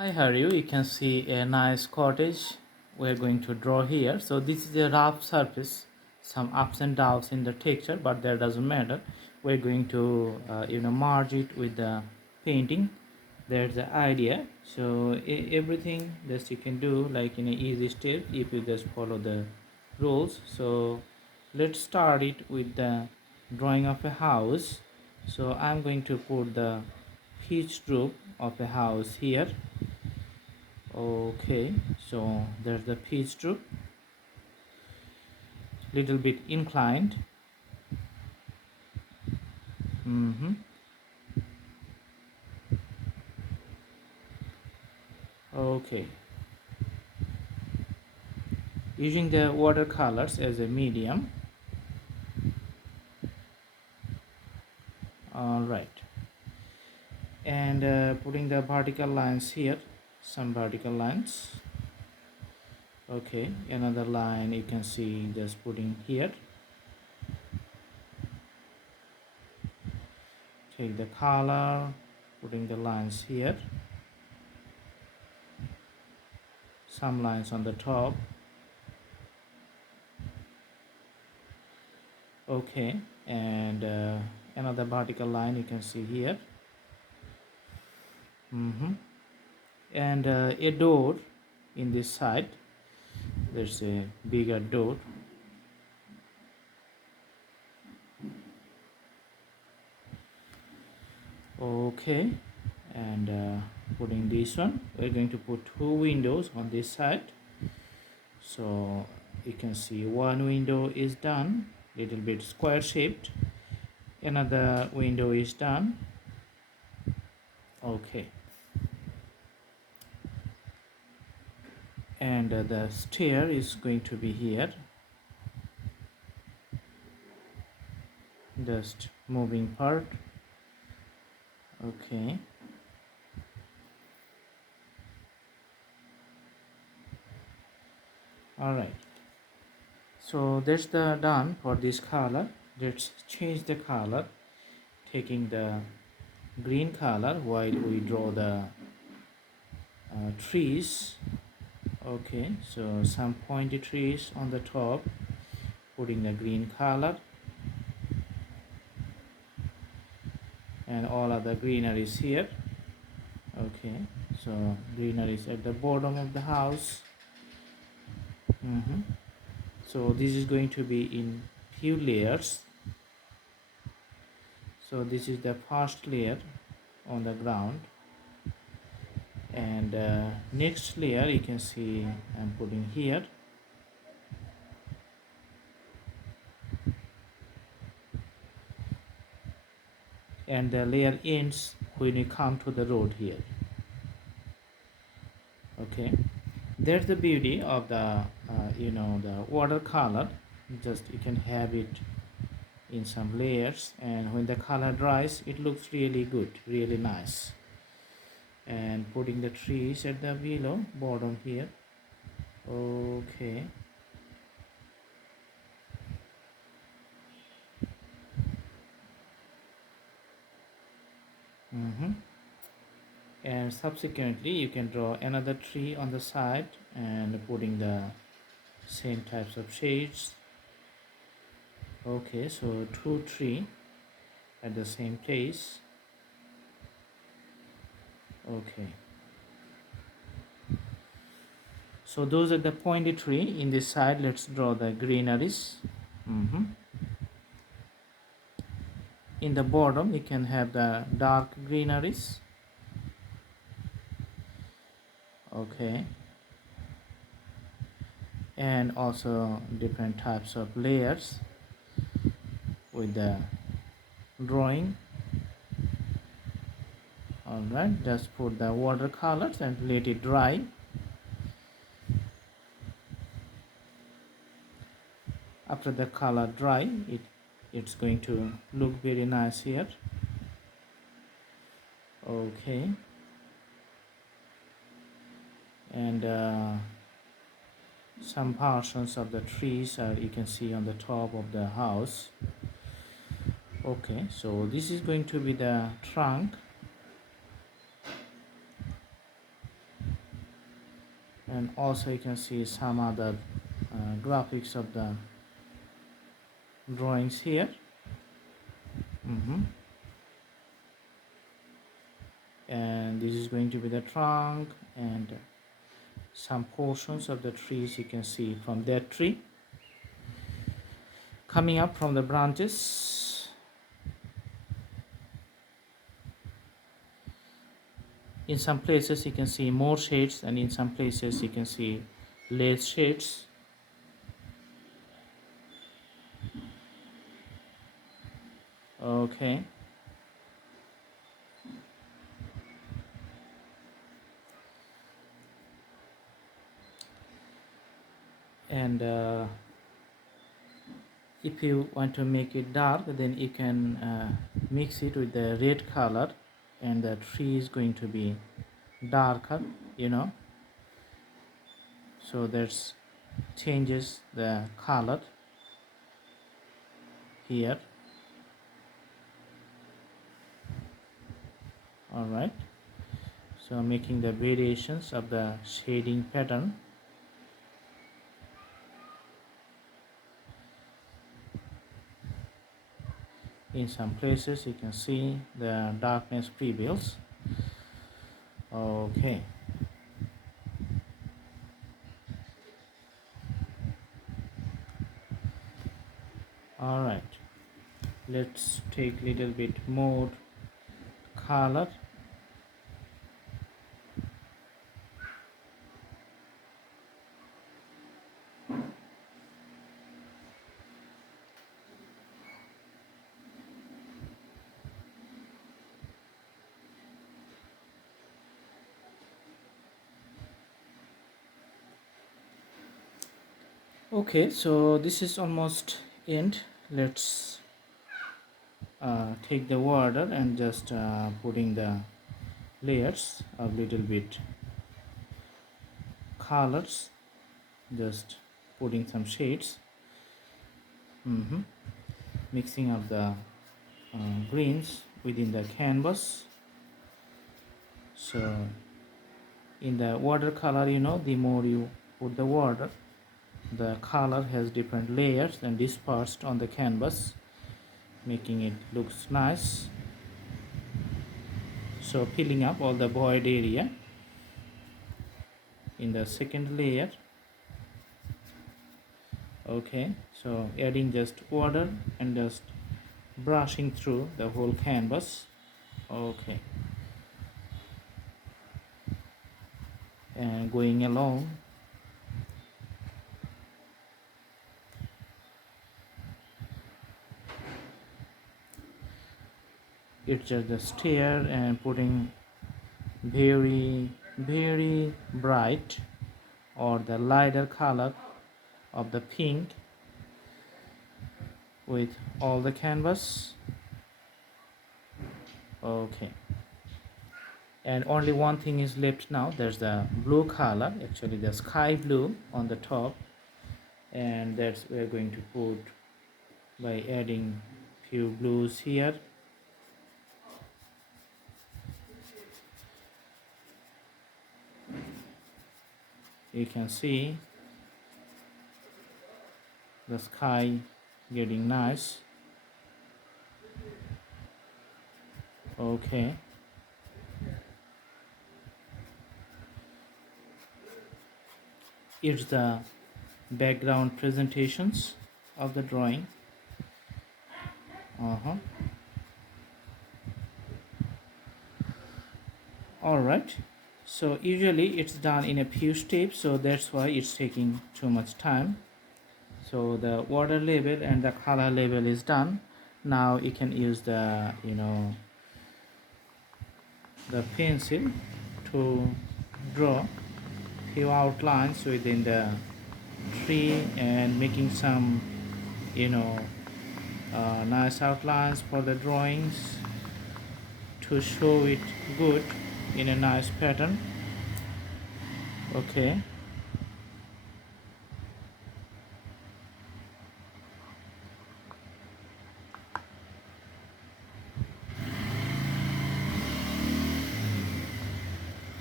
Hi Harry, you can see a nice cottage we're going to draw here. So this is a rough surface, some ups and downs in the texture, but that doesn't matter. We're going to merge it with the painting. There's the idea. So everything that you can do like in an easy step if you just follow the rules. So let's start it with the drawing of a house. So I'm going to put the pitched roof of a house here. Okay, so there's the pitch roof, little bit inclined. mm-hmm. Okay, using the watercolors as a medium. All right, and putting the vertical lines here, some vertical lines. Okay, another line you can see just putting here. Take the color, putting the lines here, some lines on the top. Okay, and another vertical line you can see here. mm-hmm. And a door in this side. There's a bigger door. Okay, and putting this one, we're going to put two windows on this side. So you can see one window is done, little bit square shaped. Another window is done. Okay, and the stair is going to be here, just moving part. Okay, all right, so that's the done for this color. Let's change the color, taking the green color while we draw the trees. Okay, so some pointy trees on the top, putting the green color, and all other greeneries here. Okay, so greeneries at the bottom of the house. So this is going to be in few layers. So this is the first layer on the ground, and next layer you can see I'm putting here. And the layer ends when you come to the road here. Okay, that's the beauty of the the watercolor. Just you can have it in some layers, and when the color dries it looks really good, really nice. And putting the trees at the below bottom here. Okay, and subsequently you can draw another tree on the side and putting the same types of shades. Okay, so two tree at the same place. Okay, so those are the pointy tree in this side. Let's draw the greeneries. In the bottom you can have the dark greeneries. Okay, and also different types of layers with the drawing. All right, just put the watercolors and let it dry. After the color dry, it's going to look very nice here. Okay, and some portions of the trees you can see on the top of the house. Okay, so this is going to be the trunk. And also you can see some other graphics of the drawings here. Mhm. And this is going to be the trunk and some portions of the trees you can see from that tree coming up from the branches. In some places you can see more shades, and in some places you can see less shades. Okay. And if you want to make it dark, then you can mix it with the red color, and the tree is going to be darker, so that's changes the color here. All right, so making the variations of the shading pattern. In some places you can see the darkness prevails. Okay. All right, let's take little bit more color. Okay, so this is almost end. Let's take the water and just putting the layers of little bit colors, just putting some shades. Mixing up the greens within the canvas. So in the watercolor, the more you put the water, the color has different layers and dispersed on the canvas, making it looks nice. So filling up all the void area in the second layer. Okay, so adding just water and just brushing through the whole canvas. Okay, and going along. It's just the stair and putting very bright or the lighter color of the pink with all the canvas. Okay, and only one thing is left now. There's the blue color, actually the sky blue on the top, and that's we're going to put by adding few blues here. You can see the sky getting nice. Okay, it's the background presentations of the drawing. All right, so usually it's done in a few steps, so that's why it's taking too much time. So the water level and the color level is done. Now you can use the the pencil to draw few outlines within the tree and making some nice outlines for the drawings to show it good in a nice pattern. Okay,